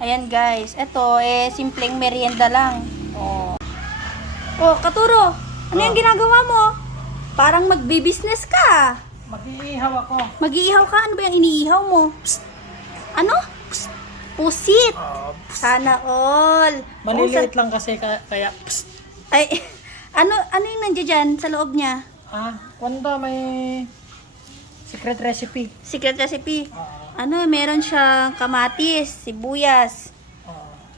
Ayan guys, ito simpleng merienda lang. Oh. Oh, Katuro, ano yung ginagawa mo? Parang magbi-business ka. Mag-iihaw ako. Mag-iihaw ka? Ano ba yung iniihaw mo? Psst. Ano? Psst. Pusit. Sana all. Maliliit lang kasi kaya psst. Ay, ano yung nandiyan dyan sa loob niya? Kwanda may secret recipe. Secret recipe. Meron siyang kamatis, sibuyas.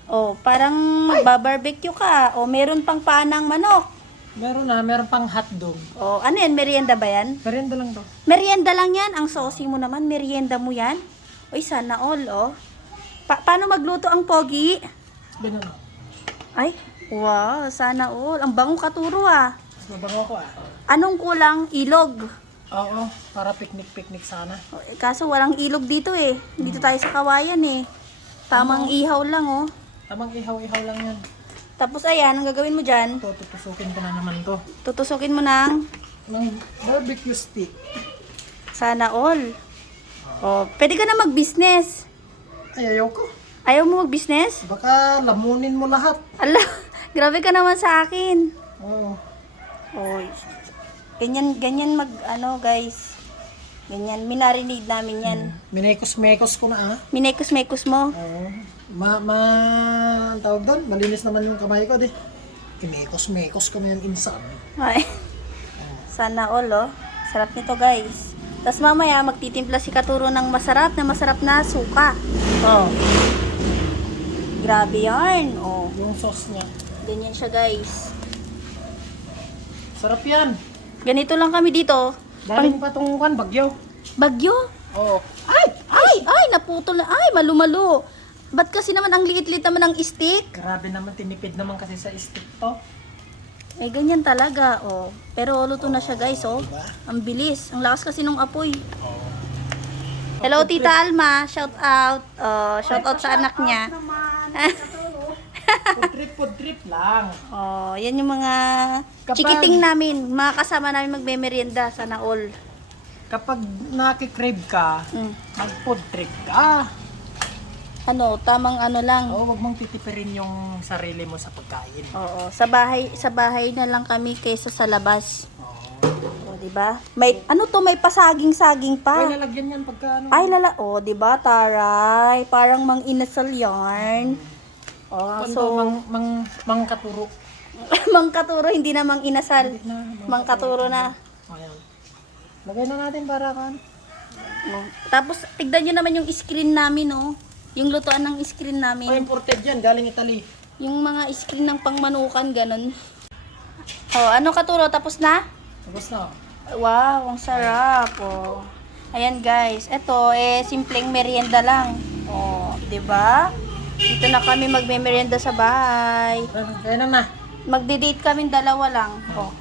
Oh, parang magbabarbecue ka. O, meron pang panang manok. Meron pang hotdog. Oh, ano yan? Merienda ba yan? Merienda lang to. Merienda lang yan. Ang saucy mo naman. Merienda mo yan. Uy, sana all, oh. Paano magluto ang pogi? Ganun. Ay, wow. Sana all. Ang bango, Katuro, ah. Mas mabango ko Anong kulang? Ilog. Oo, para picnic sana. Kaso walang ilog dito eh. Dito tayo sa kawayan eh. Tamang ihaw lang, oh. Tamang ihaw-ihaw lang yan. Tapos ayan, ang gagawin mo dyan, Ito, tutusukin ko na naman to. tutusukin mo ng Ng barbecue stick. sana all. Oh, pwede ka na mag-business. Ay, ayoko. Ayaw mo mag-business? Baka lamunin mo lahat. Ala, grabe ka naman sa akin. Oo. Oy. Ganyan guys. Ganyan, minarinade namin yan. Minekos-mekos ko na Minekos-mekos mo. Oo. Ang tawag doon, malinis naman yung kamay ko, di. Kinekos-mekos ko na yan insan. Ay. Sana all, oh. Sarap nito, guys. Tapos mamaya, magtitimpla si Katuro ng masarap na suka. Oo. Grabe yarn. Oh. Yung sauce niya. Ganyan siya, guys. Sarap yan. Ganito lang kami dito. Galing pa tong bagyo. Bagyo. Oo. Ay, naputol na. Ay, malu-malo. Ba't kasi naman ang liit-liit naman ng stick? Grabe naman, tinipid naman kasi sa stick to. Ay, ganyan talaga, oh. Pero luto na siya, guys, oh. Diba? Ang bilis. Ang lakas kasi nung apoy. Hello, Tita Alma. Shout out. Shout out sa anak niya. Food trip lang. Oh, yan yung mga Kapag- chikiting namin. Mga kasama namin magme-merienda. Sana all. Kapag nakikrave ka, Mm. mag-food trip ka. Tamang lang. Oo, wag mong titipirin yung sarili mo sa pagkain. Oo, sa bahay na lang kami kaysa sa labas. Oo. O, di ba? May may pasaging-saging Ay, pa. lalagyan yan pagka Ay, di ba, taray? Parang mang inasal yarn. Oh, so, so, mang katuro. mang Katuro, hindi na mang inasal. Hindi na, Mang Katuro na. Ayan. Lagay na natin para kan. Oh. Tapos, tignan nyo naman yung screen namin, oh. Yung lutoan ng screen Oh, namin. imported yan, galing Italy. Yung mga screen ng pangmanukan, ganun. Oh, Katuro? Tapos na? Tapos na. Wow, ang sarap. Oh. Ayan guys, ito simpleng merienda lang. Oh, 'di ba? Dito na kami magme-merienda sa bahay. Kaya na. Magde-date kami dalawa lang. Oh.